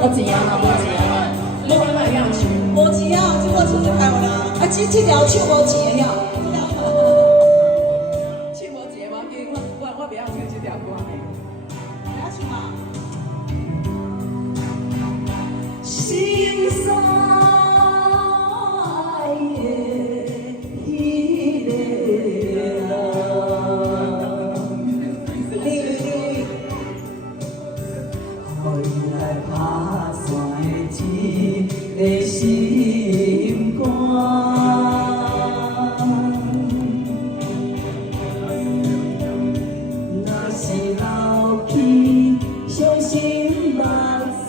无钱啊，无钱啊，你看卖了唱，无钱啊，这个出去开有啦。啊，这条唱无钱的了。唱无钱无要紧，我袂晓唱这条歌。来唱嘛。心塞的迄个人，回来打散的一个心肝。若是老去，伤心目屎。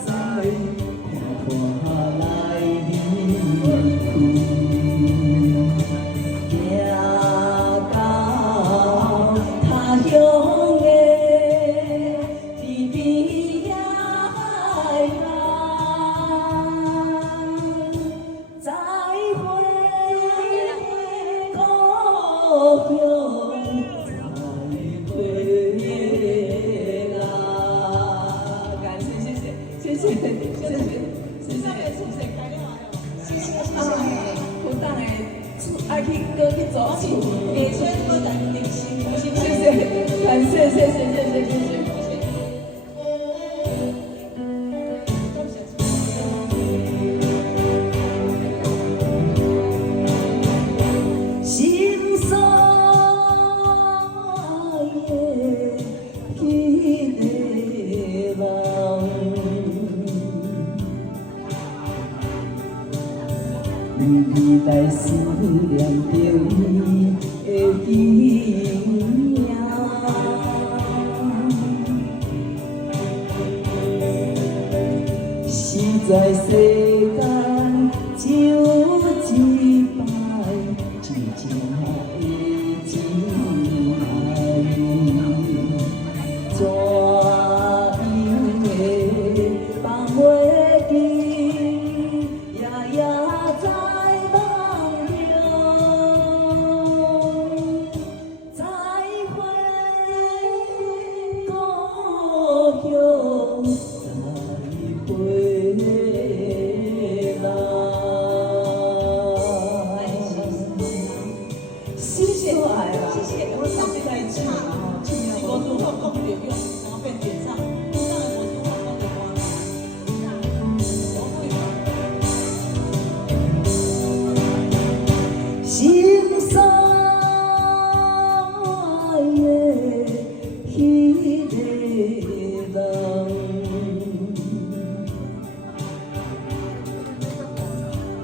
谢谢，谢谢，谢谢，好当的，爱去过去做事，艺术不能定性，谢谢，感谢，谢谢，谢谢，谢谢。心酸的迄个人。你在思念着伊的形影，实在世间只有一摆真正的真爱，怎样会放袂记？夜夜在。谢谢我爱啦，谢谢，我上次在唱，是无拄好讲着用，然后变点唱，当然无拄好讲着歌。心塞的迄个人。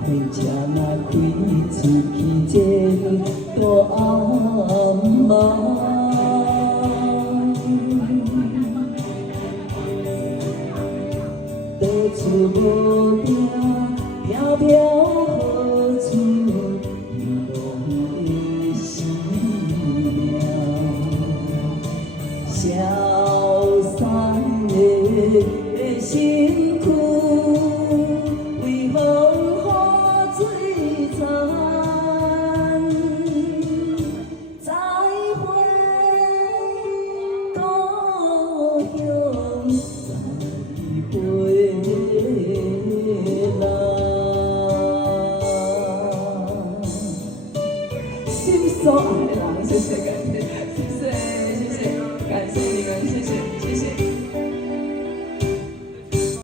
火车若开出去这大暗暝，到处无名，飘飘何处浪的生命，消散的身躯。